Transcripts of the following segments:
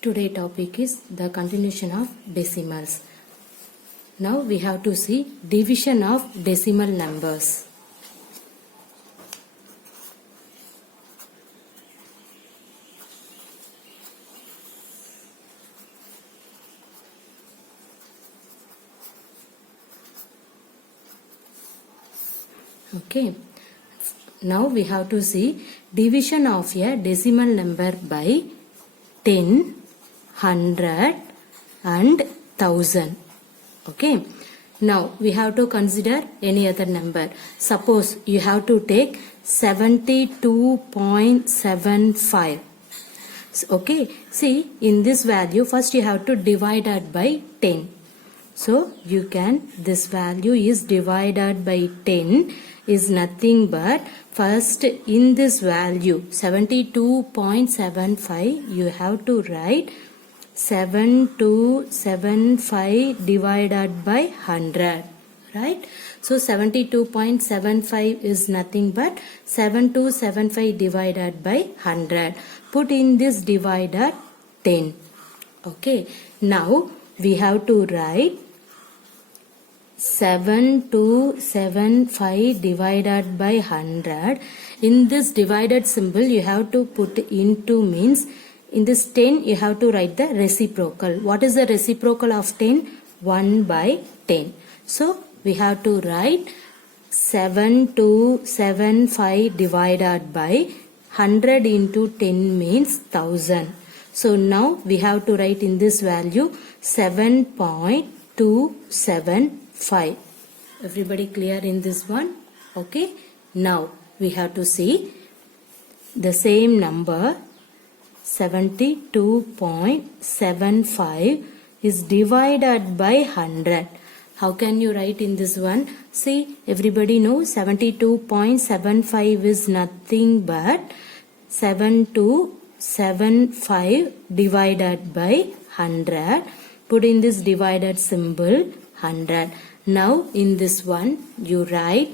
Today topic is the continuation of decimals. Now we have to see division of decimal numbers. Okay. Now we have to see division of a decimal number by 10, 100 and 1000. Okay. Now we have to consider any other number. Suppose you have to take 72.75. Okay. See, in this value first you have to divide it by 10. So you can, this value is divided by 10 is nothing but first in this value 72.75 you have to write 7275 divided by 100, right? So 72.75 is nothing but 7275 divided by 100. Put in this divider 10. Okay. Now we have to write 7275 divided by 100. In this divided symbol you have to put into, means in this 10 you have to write the reciprocal. What is the reciprocal of 10? 1 by 10. So we have to write 7275 divided by 100 into 10 means 1000. So now we have to write in this value 7.275. Everybody clear in this one? Okay. Now we have to see the same number 72.75 is divided by 100. How can you write in this one? See, everybody knows 72.75 is nothing but 7275 divided by 100. Put in this divided symbol 100. Now in this one you write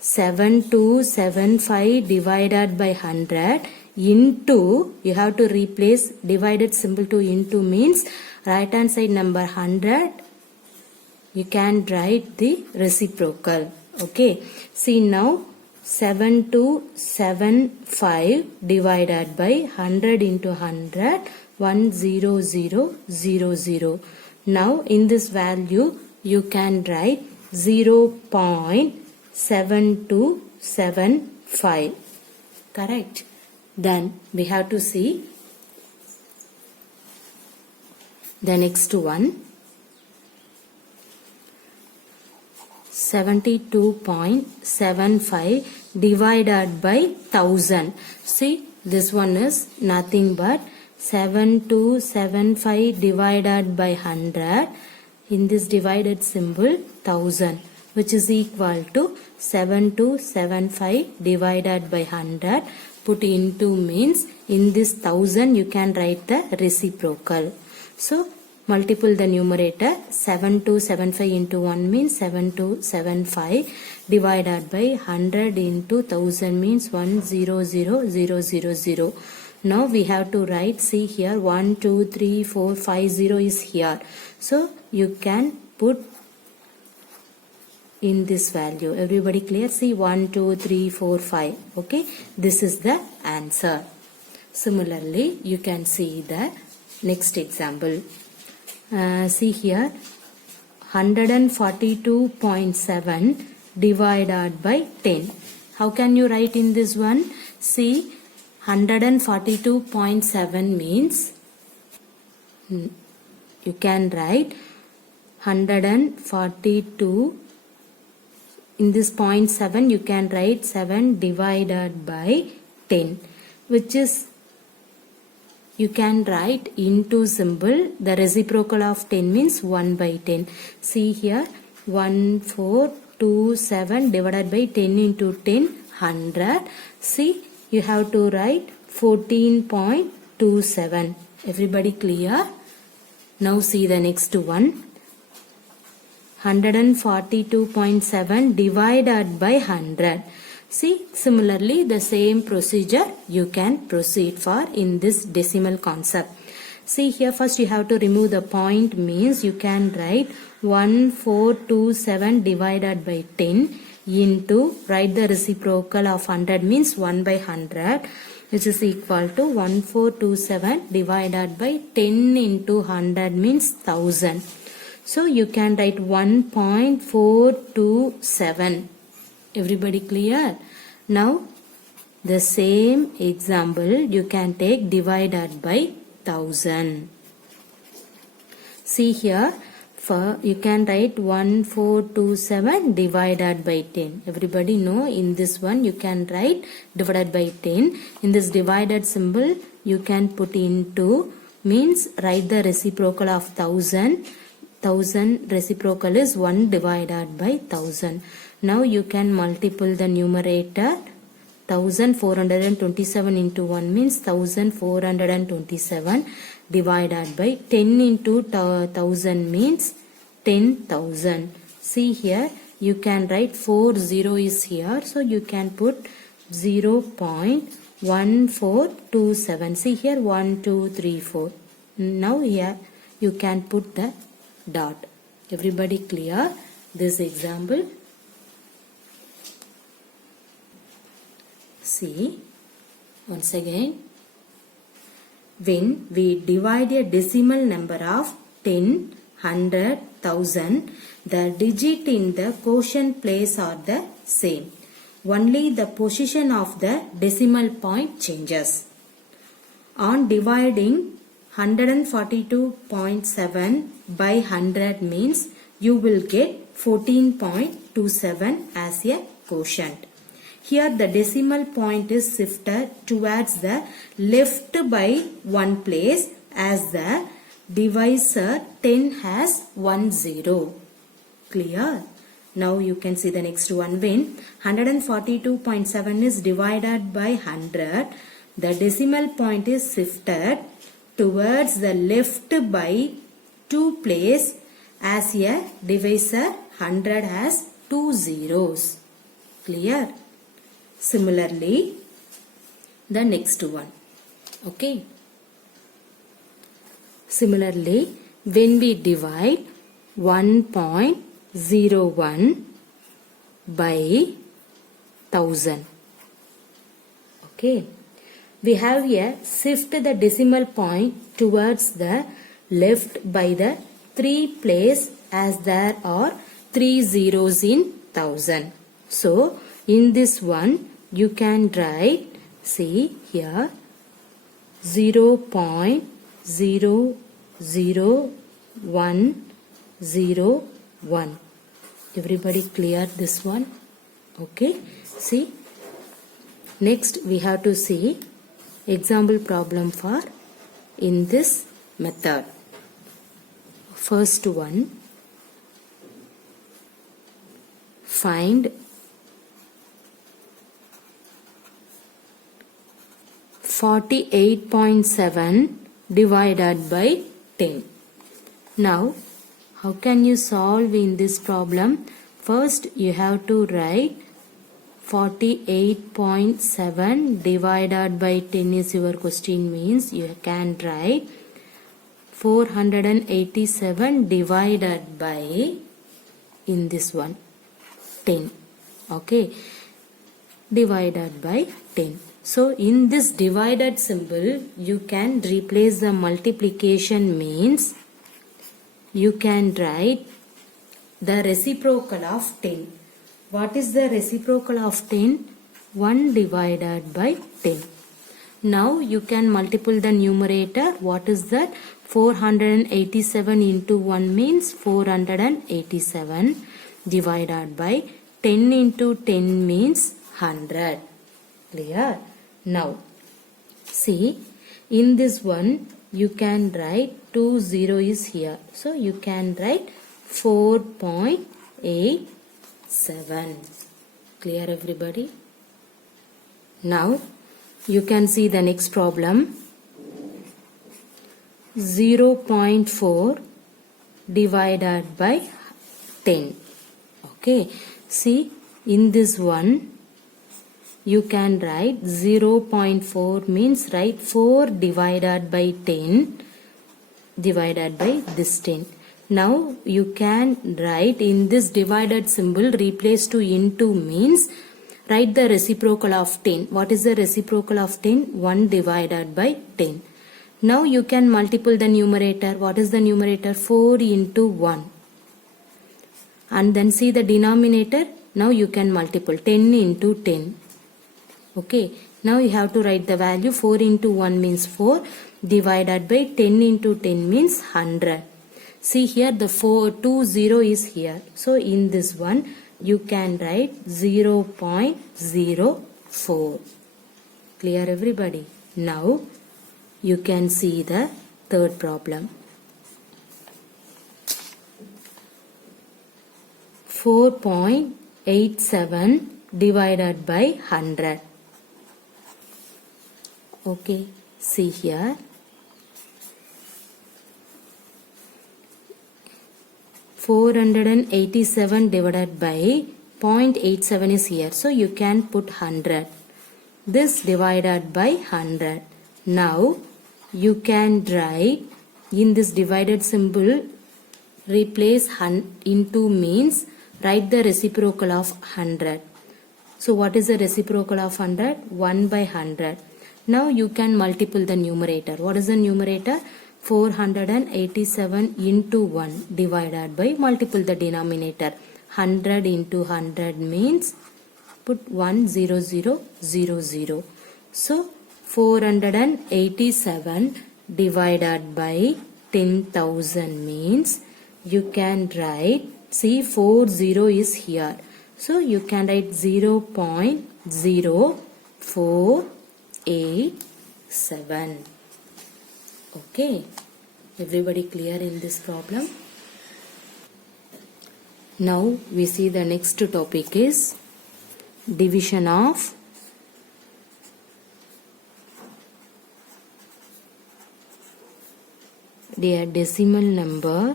7275 divided by 100 into, you have to replace divided symbol to into, means right hand side number 100 you can write the reciprocal. Okay. See now 7275 divided by 100 into 100 10000. Now in this value you can write 0.7275. Correct. Then we have to see the next one. 72.75 divided by 1000. See, this one is nothing but 7275 divided by 100. In this divided symbol 1000, which is equal to 7275 divided by 100. Put into, means in this 1000 you can write the reciprocal. So multiple the numerator. 7275 into 1 means 7275 divided by 100 into 1000 means 100000. Now we have to write, see here 1 2 3 4 5 0 is here. So you can put in this value. Everybody clear? See 1 2 3 4 5. Okay. This is the answer. Similarly you can see the next example. See here 142.7 divided by 10. How can you write in this one? See 142.7 means you can write 142 in this 0.7 you can write 7 divided by 10, which is you can write into symbol. The reciprocal of 10 means 1 by 10. See here 1427 divided by 10 into 10 100. See, you have to write 14.27. Everybody clear? Now see the next one. 142.7 divided by 100. See, similarly the same procedure you can proceed for in this decimal concept. See here, first you have to remove the point, means you can write 1427 divided by 10 into, write the reciprocal of 100 means 1 by 100, which is equal to 1427 divided by 10 into 100 means 1000. So you can write 1.427. Everybody clear? Now the same example you can take divided by 1000. See here, for you can write 1427 divided by 10. Everybody know in this one you can write divided by 10. In this divided symbol you can put into, means write the reciprocal of 1000. 1000 reciprocal is 1 divided by 1000. Now you can multiply the numerator. 1427 into 1 means 1427 divided by 10 into 1000 means 10,000. See here, you can write 40 is here, so you can put 0.1427. See here, 1 2 3 4. Now here you can put the dot. Everybody clear this example? See, once again, when we divide a decimal number of 10, 100, 1000, the digit in the quotient place are the same. Only the position of the decimal point changes. On dividing 142.7 by 100 means you will get 14.27 as a quotient. Here the decimal point is shifted towards the left by 1 place as the divisor 10 has 1 0. Clear? Now you can see the next one. When 142.7 is divided by 100, the decimal point is shifted towards the left by 2 place as a divisor 100 has 2 zeros. Clear? Similarly, the next one. Okay. Similarly, when we divide 1.01 by 1000. Okay. We have here shift the decimal point towards the left by the 3 place as there are 3 zeros in 1000. So, in this one you can write, see here, 0.00101. Everybody clear this one? Okay. See, next we have to see example problem for in this method. First one, find 48.7 divided by 10. Now, how can you solve in this problem? First, you have to write 48.7 divided by 10 is your question, means you can write 487 divided by, in this one, 10. Okay, divided by 10. So in this divided symbol you can replace the multiplication, means you can write the reciprocal of 10. What is the reciprocal of 10? 1 divided by 10. Now you can multiply the numerator. What is that? 487 into 1 means 487 divided by 10 into 10 means 100. Clear? Now, see, in this one you can write 2 0 is here. So you can write 4.87. Clear everybody? Now you can see the next problem. 0.4 divided by 10. Okay. See, in this one you can write 0.4 means write 4 divided by 10 divided by this 10. Now you can write in this divided symbol, replace to into means write the reciprocal of 10. What is the reciprocal of 10? 1 divided by 10. Now you can multiply the numerator. What is the numerator? 4 into 1. And then see the denominator. Now you can multiply 10 into 10. Okay. Now you have to write the value. 4 into 1 means 4 divided by 10 into 10 means 100. See here the 20 is here. So in this one you can write 0.04. Clear everybody? Now you can see the third problem. 4.87 divided by 100. Okay, see here. 487 divided by 0.87 is here. So you can put 100. This divided by 100. Now you can write in this divided symbol, replace into means write the reciprocal of 100. So what is the reciprocal of 100? 1 by 100. Now you can multiply the numerator. What is the numerator? 487 into 1 divided by multiple the denominator. 100 into 100 means put 10000. So 487 divided by 10,000 means you can write, see 40 is here. So you can write 0.0487. Okay, everybody clear in this problem? Now we see the next topic is division of their decimal number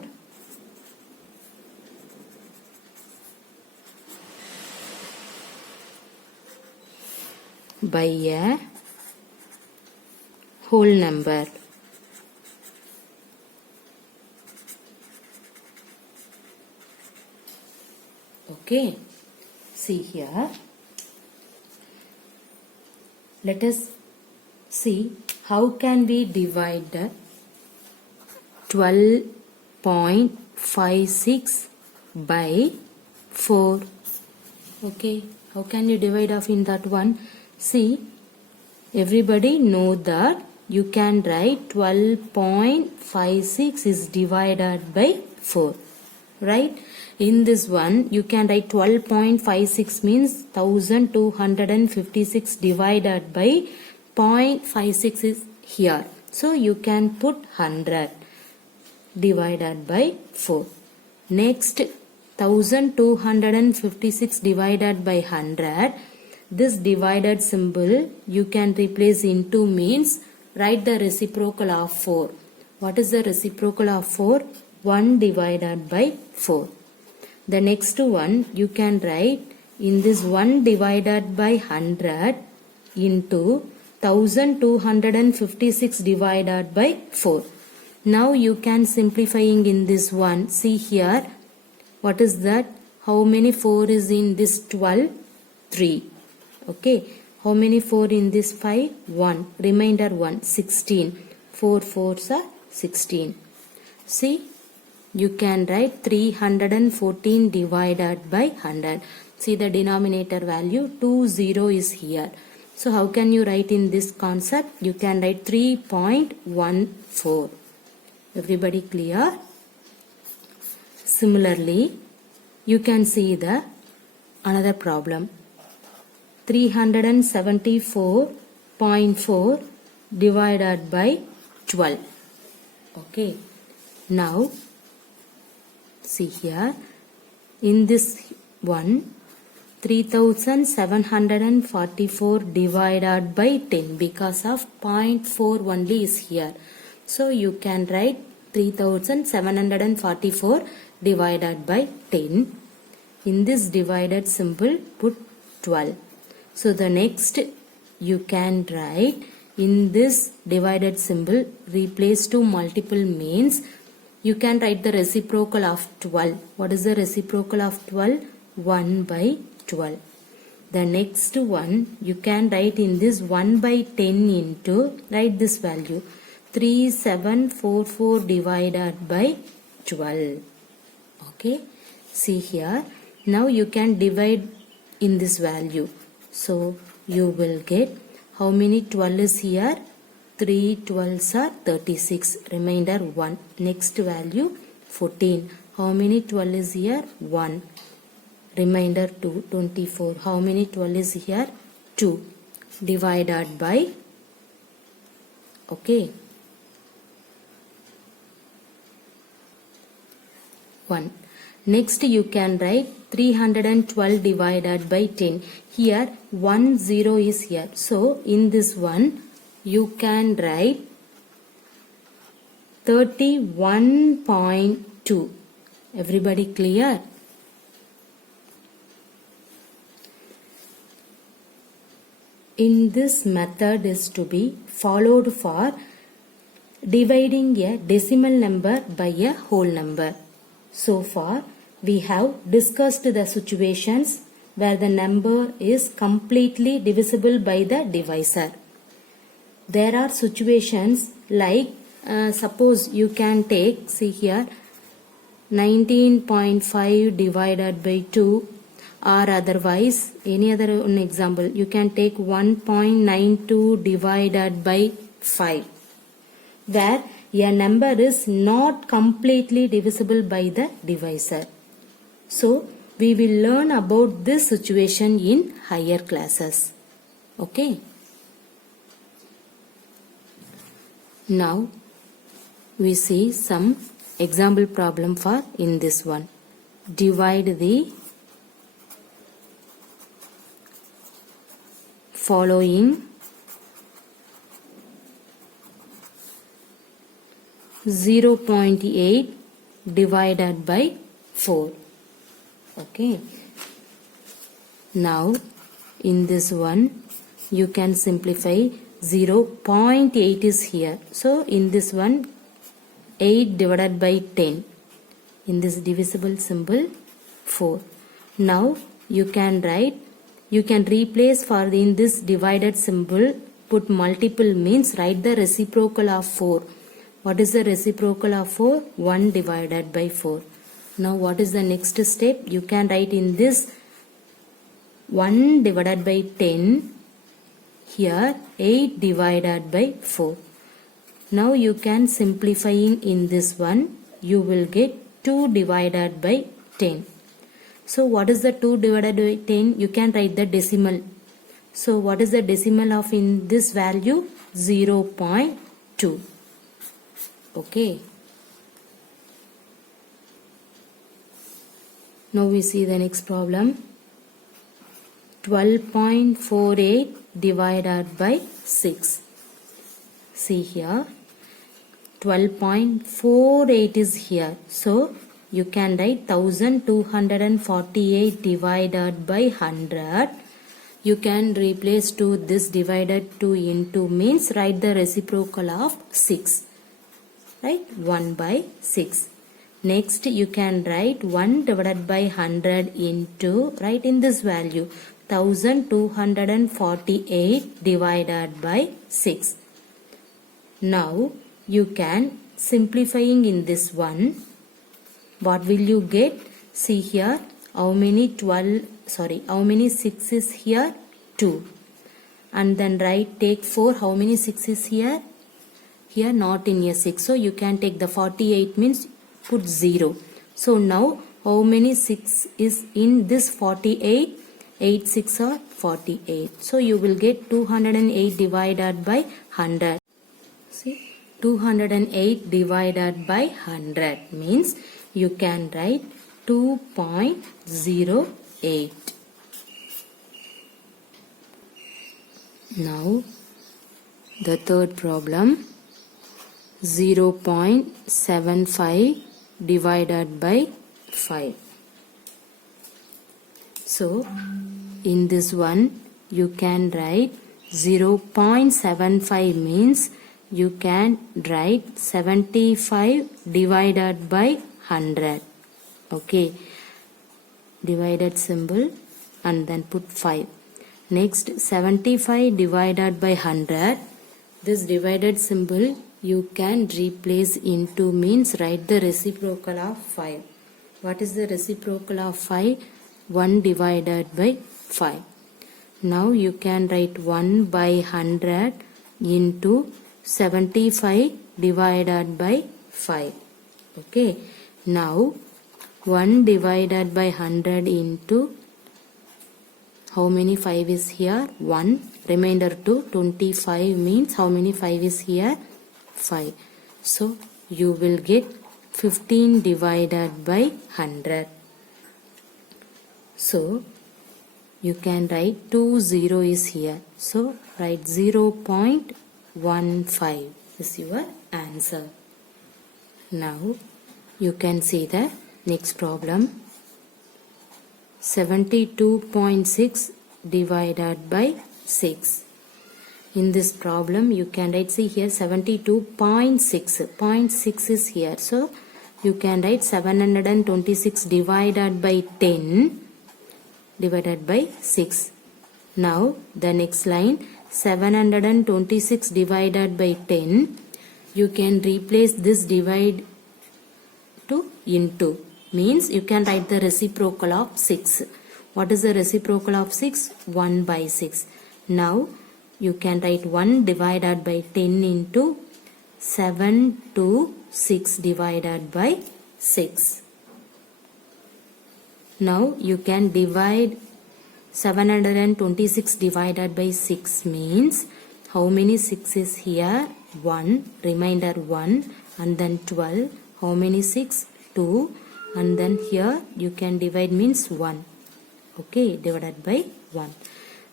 by a whole number. Okay, see here. Let us see how can we divide the 12.56 by 4. Okay, how can you divide off in that one? See, everybody know that you can write 12.56 is divided by 4. Right? In this one, you can write 12.56 means 1256 divided by 0.56 is here. So you can put 100 divided by 4. Next, 1256 divided by 100. This divided symbol you can replace into means write the reciprocal of 4. What is the reciprocal of 4? 1 divided by 4. The next one you can write in this 1 divided by 100 into 1256 divided by 4. Now you can simplifying in this one. See here, what is that? How many 4 is in this 12? 3. Okay. How many 4 in this 5? 1. Remainder 1. 16. 4 4s are 16. See, you can write 314 divided by 100. See the denominator value 20 is here. So how can you write in this concept? You can write 3.14. Everybody clear? Similarly, you can see the another problem. 374.4 divided by 12. Okay. Now see here, in this one 3744 divided by 10 because of 0.4 only is here. So you can write 3744 divided by 10. In this divided symbol put 12. So the next you can write in this divided symbol, replace to multiple means you can write the reciprocal of 12. What is the reciprocal of 12? 1 by 12. The next one you can write in this 1 by 10 into, write this value 3744 divided by 12. Okay, see here. Now you can divide in this value. So you will get how many 12 is here? 3 12s are 36. Remainder 1. Next value 14. How many 12 is here? 1. Remainder 2 24. How many 12 is here? 2. Divided by, okay, 1. Next you can write 312 divided by 10. Here 1 0 is here. So in this one you can write 31.2. Everybody clear? In this method is to be followed for dividing a decimal number by a whole number. So far we have discussed the situations where the number is completely divisible by the divisor. There are situations like suppose you can take, see here, 19.5 divided by 2, or otherwise any other example you can take 1.92 divided by 5, where a number is not completely divisible by the divisor. So we will learn about this situation in higher classes. Okay. Now we see some example problem for in this one. Divide the following 0.8 divided by 4. Okay. Now in this one you can simplify. 0.8 is here. So in this one 8 divided by 10. In this divisible symbol 4. Now you can write, you can replace for in this divided symbol, put multiple means write the reciprocal of 4. What is the reciprocal of 4? 1 divided by 4. Now what is the next step? You can write in this 1 divided by 10. Here 8 divided by 4. Now you can simplifying in this one. You will get 2 divided by 10. So what is the 2 divided by 10? You can write the decimal. So what is the decimal of in this value? 0.2. Okay. Now we see the next problem. 12.48 divided by 6. See here. 12.48 is here. So you can write 1248 divided by 100. You can replace to this divided to into means write the reciprocal of 6. Right? 1 by 6. Next you can write 1 divided by 100 into, write in this value 1248 divided by 6. Now you can simplifying in this one. What will you get? See here, how many 6 is here? 2. And then write, take 4, how many 6 is here? Here not in a 6. So you can take the 48 means put 0. So now how many 6 is in this 48? 8 6 are 48. So you will get 208 divided by 100. See, 208 divided by 100 means you can write 2.08. Now the third problem, 0.75 divided by 5. So in this one you can write 0.75 means you can write 75 divided by 100. Okay, divided symbol and then put 5. Next, 75 divided by 100. This divided symbol you can replace into means write the reciprocal of 5. What is the reciprocal of 5? 1 divided by 5. Now you can write 1 by 100 into 75 divided by 5. Okay. Now 1 divided by 100 into how many 5 is here? 1. Remainder to 25 means how many 5 is here? 5. So you will get 15 divided by 100. So you can write 20 is here. So write 0.15 is your answer. Now you can see the next problem. 72.6 divided by 6. In this problem you can write, see here 72.6. 0.6 is here. So you can write 726 divided by 10 divided by 6. Now the next line 726 divided by 10. You can replace this divide to into. Means you can write the reciprocal of 6. What is the reciprocal of 6? 1 by 6. Now you can write 1 divided by 10 into 7 to 6 divided by 6. Now you can divide 726 divided by 6 means how many 6 is here? 1, remainder 1 and then 12. How many 6? 2. And then here you can divide means 1. Okay, divided by 1.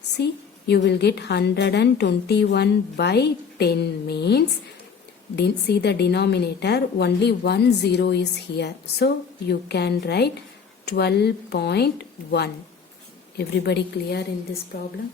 See, you will get 121 by 10 means, see the denominator, only 1 0 is here. So you can write 12.1. Everybody clear in this problem?